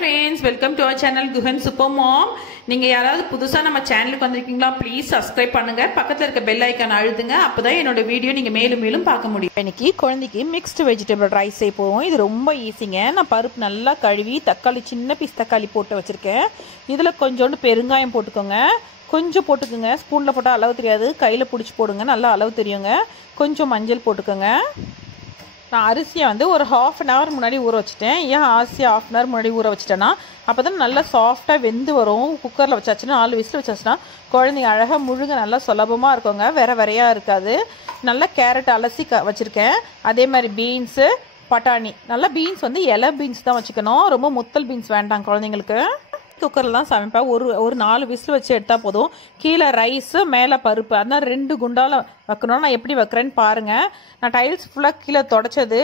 friends, welcome to our channel Guhan Super Mom. நீங்க யாராவது புதுசா நம்ம சேனலுக்கு வந்திருக்கீங்களா, ப்ளீஸ் சப்ஸ்கிரைப் பண்ணுங்க, பக்கத்துல இருக்க பெல் ஐகான் அழுத்துங்க, அப்பதான் என்னோட வீடியோ நீங்க மேலும் மேலும் பார்க்க முடியும். இன்னைக்கு குழந்தைக்கு மிக்ஸ்டு வெஜிடபிள் ரைஸ் செய்ய போறோம். இது ரொம்ப ஈஸிங்க. நான் பருப்பு நல்லா கழுவி தக்காளி சின்ன பீஸ் தக்காளி போட்டு வச்சிருக்கேன். இதுல கொஞ்சோண்டு பெருங்காயம் போட்டுக்கோங்க, கொஞ்சம் போட்டுக்குங்க. ஸ்பூன்ல போட்டால் அளவு தெரியாது, கையில பிடிச்சி போடுங்க, நல்லா அளவு தெரியுங்க. கொஞ்சம் மஞ்சள் போட்டுக்கோங்க. நான் அரிசியை வந்து ஒரு ½ அன் ஹவர் முன்னாடி ஊற வச்சுட்டேன். ஏன் அரிசியை ½ அன் ஹவர் முன்னாடி ஊற வச்சுட்டேன்னா அப்போ தான் நல்லா சாஃப்டாக வெந்து வரும். குக்கரில் வச்சாச்சுன்னா 4 விசில் வச்சாச்சுன்னா குழந்தைங்க அழகாக முழுங்க நல்லா சுலபமாக இருக்குங்க, வேற வேறையாக இருக்காது. நல்லா கேரட் அலசி வச்சுருக்கேன். அதே மாதிரி பீன்ஸு, பட்டாணி. நல்லா பீன்ஸ் வந்து இலை பீன்ஸ் தான் வச்சுக்கணும், ரொம்ப முத்தல் பீன்ஸ் வேண்டாம் குழந்தைங்களுக்கு. குக்கரில் தான் சமைப்பேன். ஒரு 4 விசில் வச்சு எடுத்தால் போதும். கீழே ரைஸு, மேலே பருப்பு, அதான் 2 குண்டால் வைக்கணும். நான் எப்படி வைக்கிறேன்னு பாருங்கள். நான் டைல்ஸ் ஃபுல்லாக கீழே தொடச்சது,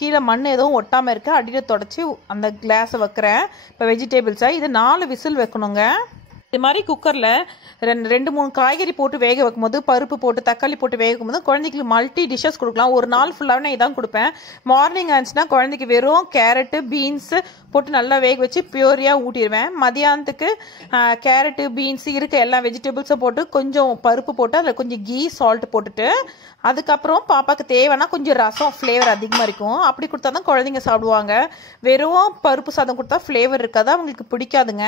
கீழே மண் எதுவும் ஒட்டாமல் இருக்கு, அடியில் தொடச்சி அந்த கிளாஸை வைக்கிறேன். இப்போ வெஜிடபிள்ஸை இது 4 விசில் வைக்கணுங்க. இது மாதிரி குக்கரில் 2-3 காய்கறி போட்டு வேக வைக்கும்போது, பருப்பு போட்டு தக்காளி போட்டு வேக வைக்கும்போது குழந்தைங்களுக்கு மல்டி டிஷ்ஷஸ் கொடுக்கலாம். ஒரு நாள் ஃபுல்லாகவே நான் இதான் கொடுப்பேன். மார்னிங் ஆச்சுன்னா குழந்தைக்கு வெறும் கேரட்டு பீன்ஸு போட்டு நல்லா வேக வச்சு பியூரியாக ஊட்டிடுவேன். மதியானத்துக்கு கேரட்டு பீன்ஸு இருக்க எல்லா வெஜிடபிள்ஸும் போட்டு கொஞ்சம் பருப்பு போட்டு அதில் கொஞ்சம் கீ சால்ட் போட்டுட்டு அதுக்கப்புறம் பாப்பாவுக்கு தேவைன்னா கொஞ்சம் ரசம், ஃப்ளேவர் அதிகமாக இருக்கும். அப்படி கொடுத்தா தான் குழந்தைங்க சாப்பிடுவாங்க. வெறும் பருப்பு சாதம் கொடுத்தா ஃப்ளேவர் இருக்காது, அவங்களுக்கு பிடிக்காதுங்க.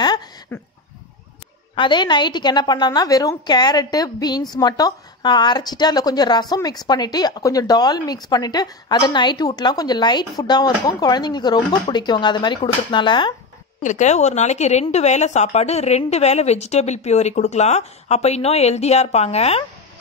அதே நைட்டுக்கு என்ன பண்ணலாம்னா வெறும் கேரட்டு பீன்ஸ் மட்டும் அரைச்சிட்டு அதில் கொஞ்சம் ரசம் மிக்ஸ் பண்ணிவிட்டு கொஞ்சம் டால் மிக்ஸ் பண்ணிவிட்டு அதை நைட்டு ஊட்டலாம். கொஞ்சம் லைட் ஃபுட்டாகவும் இருக்கும், குழந்தைங்களுக்கு ரொம்ப பிடிக்குங்க அது மாதிரி கொடுக்குறதுனால. எங்களுக்கு ஒரு நாளைக்கு 2 வேளை சாப்பாடு, 2 வேளை வெஜிடபிள் பியூரி கொடுக்கலாம். அப்போ இன்னும் ஹெல்த்தியாக இருப்பாங்க.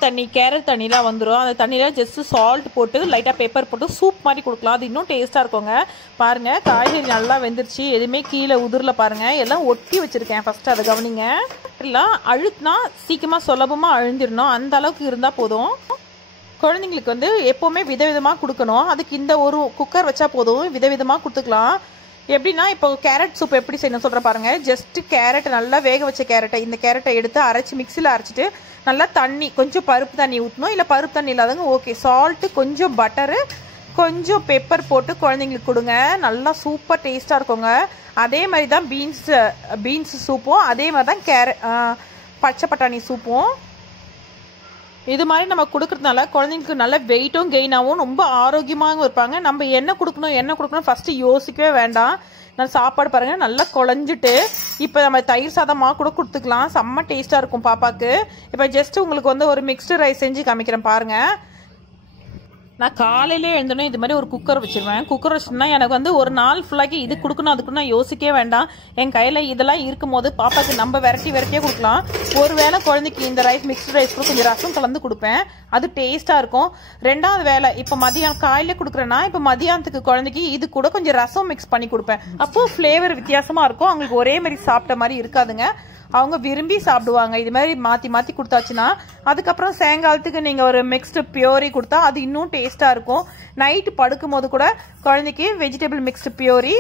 தண்ணி, கேரட் தண்ணிலாம் வந்துடும். அந்த தண்ணியில் ஜஸ்ட்டு சால்ட் போட்டு லைட்டாக பெப்பர் போட்டு சூப் மாதிரி கொடுக்கலாம். அது இன்னும் டேஸ்ட்டாக இருக்குங்க. பாருங்கள், காய்கறி நல்லா வெந்துருச்சு, எதுவுமே கீழே உதிரில் பாருங்கள், எல்லாம் ஒட்டி வச்சுருக்கேன். ஃபஸ்ட்டு அதை கவனிங்க. எல்லாம் அழுத்தினா சீக்கிரமாக சுலபமாக அழுந்திடணும், அந்த அளவுக்கு இருந்தால் போதும். குழந்தைங்களுக்கு வந்து எப்போவுமே விதவிதமாக கொடுக்கணும். அதுக்கு இந்த ஒரு குக்கர் வச்சா போதும், விதவிதமாக கொடுத்துக்கலாம். எப்படின்னா இப்போ கேரட் சூப் எப்படி செய்யணும் சொல்கிற பாருங்க. ஜஸ்ட்டு கேரட்டை நல்லா வேக வச்ச கேரட்டை, இந்த கேரட்டை எடுத்து அரைச்சி மிக்சியில் அரைச்சிட்டு நல்லா தண்ணி, கொஞ்சம் பருப்பு தண்ணி ஊற்றணும், இல்லை பருப்பு தண்ணி இல்லாதவங்க ஓகே, சால்ட்டு, கொஞ்சம் பட்டரு, கொஞ்சம் பெப்பர் போட்டு குழந்தைங்களுக்கு கொடுங்க. நல்லா சூப்பர் டேஸ்ட்டாக இருக்குங்க. அதே மாதிரி தான் பீன்ஸ் சூப்பும், அதே மாதிரி தான் பச்சை பட்டாணி சூப்பும். இது மாதிரி நம்ம கொடுக்கறதுனால குழந்தைங்களுக்கு நல்ல வெயிட்டும் கெயினாகவும் ரொம்ப ஆரோக்கியமாகவும் இருப்பாங்க. நம்ம என்ன கொடுக்கணும் ஃபஸ்ட்டு யோசிக்கவே வேண்டாம். நான் சாப்பாடு பாருங்கள் நல்லா குழஞ்சிட்டு இப்போ நம்ம தயிர் சாதமாக கூட கொடுத்துக்கலாம், செம்ம டேஸ்ட்டாக இருக்கும் பாப்பாவுக்கு. இப்போ ஜஸ்ட் உங்களுக்கு வந்து ஒரு மிக்ஸ்டு ரைஸ் செஞ்சு காமிக்கிறேன் பாருங்கள். நான் காலையிலே எழுந்தோன்னே இது மாதிரி ஒரு குக்கர் வச்சுருவேன். குக்கர் வச்சுருந்தா எனக்கு வந்து ஒரு நாள் ஃபுல்லாக்கி இது கொடுக்கணும் அதுக்குன்னு நான் யோசிக்கவே வேண்டாம். என் கையில் இதெல்லாம் இருக்கும் போது பாப்பாவுக்கு நம்ம வெரைட்டியாக கொடுக்கலாம். ஒரு வேளை குழந்தைக்கு இந்த ரைஸ் மிக்ஸ்டு ரைஸ் கூட கொஞ்சம் ரசம் கலந்து கொடுப்பேன், அது டேஸ்ட்டாக இருக்கும். 2வது வேளை இப்போ மதியானம் காலையிலே கொடுக்குறேன்னா இப்போ மதியானத்துக்கு குழந்தைக்கு இது கூட கொஞ்சம் ரசம் மிக்ஸ் பண்ணி கொடுப்பேன். அப்போது ஃப்ளேவர் வித்தியாசமாக இருக்கும், அவங்களுக்கு ஒரே மாதிரி சாப்பிட்ட மாதிரி இருக்காதுங்க, அவங்க விரும்பி சாப்பிடுவாங்க. இது மாதிரி மாற்றி மாற்றி கொடுத்தாச்சுன்னா அதுக்கப்புறம் சாயங்காலத்துக்கு நீங்கள் ஒரு மிக்ஸ்டு பியூரி கொடுத்தா அது இன்னும் டேஸ்ட்டாக இருக்கும். நைட்டு படுக்கும் போது கூட குழந்தைக்கு வெஜிடபிள் மிக்ஸ்டு பியூரி,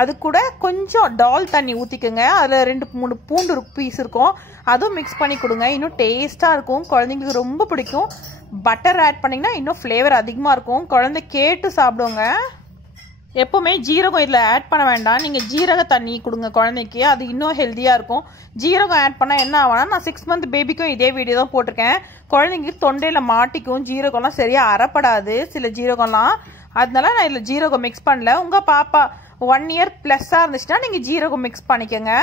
அது கூட கொஞ்சம் டால் தண்ணி ஊற்றிக்குங்க, அதில் 2-3 பூண்டு பீஸ் இருக்கும், அதுவும் மிக்ஸ் பண்ணி கொடுங்க, இன்னும் டேஸ்ட்டாக இருக்கும், குழந்தைங்களுக்கு ரொம்ப பிடிக்கும். பட்டர் ஆட் பண்ணிங்கன்னா இன்னும் ஃப்ளேவர் அதிகமாக இருக்கும், குழந்தை கேட்டு சாப்பிடுங்க. எப்போவுமே ஜீரகம் இதில் ஆட் பண்ண வேண்டாம், நீங்கள் ஜீரக தண்ணி கொடுங்க குழந்தைக்கு, அது இன்னும் ஹெல்த்தியாக இருக்கும். ஜீரகம் ஆட் பண்ணால் என்ன ஆகும்னா, நான் 6 மந்த் பேபிக்கும் இதே வீடியோ தான் போட்டிருக்கேன். குழந்தைங்க தொண்டையில் மாட்டிக்கும், ஜீரகம்லாம் சரியாக அறப்படாது சில ஜீரகம்லாம், அதனால நான் இதில் ஜீரகம் மிக்ஸ் பண்ணல. உங்கள் பாப்பா 1 இயர் ப்ளஸ்ஸாக இருந்துச்சுன்னா நீங்கள் ஜீரகம் மிக்ஸ் பண்ணிக்கோங்க.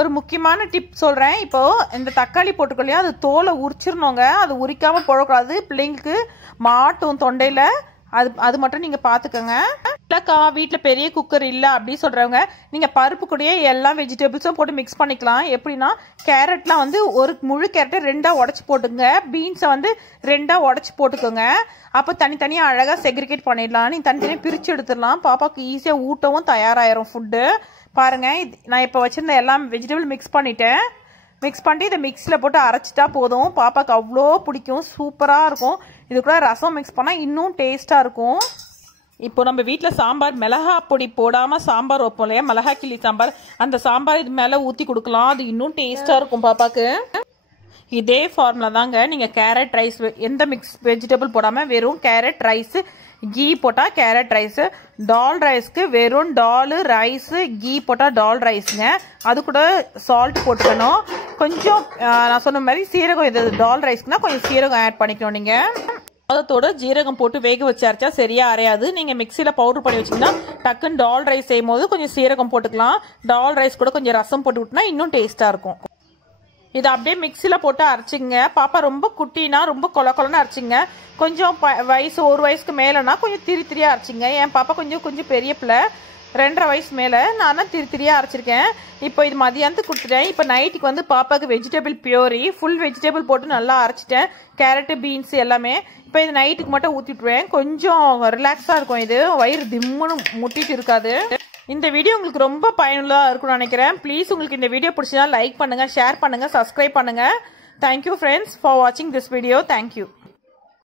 ஒரு முக்கியமான டிப் சொல்கிறேன். இப்போது இந்த தக்காளி போட்டுக்கொள்ளையா அது தோலை உரிச்சிடணுங்க, அது உரிக்காமல் போடக்கூடாது, பிள்ளைங்களுக்கு மாட்டும் தொண்டையில், அது மட்டும் நீங்கள் பார்த்துக்கோங்க. இல்லைக்கா வீட்டில் பெரிய குக்கர் இல்லை அப்படி சொல்கிறவங்க நீங்கள் பருப்பு கூடயே எல்லா வெஜிடபிள்ஸும் போட்டு மிக்ஸ் பண்ணிக்கலாம். எப்படின்னா கேரட்லாம் வந்து ஒரு முழு கேரட்டை 2ஆக உடச்சி போட்டுங்க, பீன்ஸை வந்து 2ஆக உடச்சி போட்டுக்கோங்க. அப்போ தனித்தனியாக அழகாக செக்ரிகேட் பண்ணிடலாம், நீங்கள் தனித்தனியாக பிரித்து எடுத்துடலாம், பாப்பாவுக்கு ஈஸியாக ஊட்டவும் தயாராகிடும் ஃபுட்டு. பாருங்கள், நான் இப்போ வச்சுருந்த எல்லாம் வெஜிடபிள் மிக்ஸ் பண்ணிவிட்டேன். மிக்ஸ் பண்ணிட்டு இதை மிக்ஸில் போட்டு அரைச்சிட்டா போதும், பாப்பாவுக்கு அவ்வளோ பிடிக்கும், சூப்பராக இருக்கும். இது கூட ரசம் மிக்ஸ் பண்ணால் இன்னும் டேஸ்ட்டாக இருக்கும். இப்போ நம்ம வீட்டில் சாம்பார் மிளகா பொடி போடாமல் சாம்பார் வைப்போம் இல்லையா, மிளகா கிள்ளி சாம்பார், அந்த சாம்பார் இது மேலே ஊற்றி கொடுக்கலாம், அது இன்னும் டேஸ்ட்டாக இருக்கும் பாப்பாவுக்கு. இதே ஃபார்முலா தாங்க நீங்கள் கேரட் ரைஸ் எந்த மிக்ஸ் வெஜிடபிள் போடாமல் வெறும் கேரட் ரைஸு கீ போட்டால் கேரட் ரைஸு. டால் ரைஸ்க்கு வெறும் டால் ரைஸு கீ போட்டால் டால் ரைஸுங்க. அது கூட சால்ட் போட்டுக்கணும். கொஞ்சம் நான் சொன்ன மாதிரி சீரகம், இது டால் ரைஸ்க்குனா கொஞ்சம் சீரகம் ஆட் பண்ணிக்கணும். நீங்கள் அதோட ஜீரகம் போட்டு வேக வச்சு அரைச்சா சரியா அரையாது. நீங்கள் மிக்சியில் பவுடர் பண்ணி வச்சிங்கன்னா டக்குன்னு டால் ரைஸ் செய்யும் போது கொஞ்சம் சீரகம் போட்டுக்கலாம். டால் ரைஸ் கூட கொஞ்சம் ரசம் போட்டு விட்டுனா இன்னும் டேஸ்ட்டாக இருக்கும். இதை அப்படியே மிக்சியில் போட்டு அரைச்சிங்க. பாப்பா ரொம்ப குட்டினா ரொம்ப கொலன்னு அரைச்சிங்க. கொஞ்சம் வயசு 1 வயசுக்கு மேலேனா கொஞ்சம் திரியாக அரைச்சிங்க. என் பாப்பா கொஞ்சம் பெரிய பிள்ளை, 2.5 வயசு மேலே. நான் திரியாக அரைச்சிருக்கேன். இப்போ இது மதியானத்துக்கு கொடுத்துட்டேன். இப்போ நைட்டுக்கு வந்து பாப்பாவுக்கு வெஜிடபிள் பியூரி ஃபுல் வெஜிடபிள் போட்டு நல்லா அரைச்சிட்டேன். கேரட்டு பீன்ஸ் எல்லாமே. இப்போ இது நைட்டுக்கு மட்டும் ஊற்றிட்டுருவேன். கொஞ்சம் ரிலாக்ஸாக இருக்கும். இது வயிறு திம்முன்னு முட்டிட்டு இருக்காது. இந்த வீடியோ உங்களுக்கு ரொம்ப பயனுள்ளதாக இருக்கும்னு நினைக்கிறேன். ப்ளீஸ் உங்களுக்கு இந்த வீடியோ பிடிச்சதா லைக் பண்ணுங்கள், ஷேர் பண்ணுங்கள், சப்ஸ்கிரைப் பண்ணுங்கள். தேங்க்யூ ஃப்ரெண்ட்ஸ் ஃபார் வாட்சிங் திஸ் வீடியோ. தேங்க்யூ.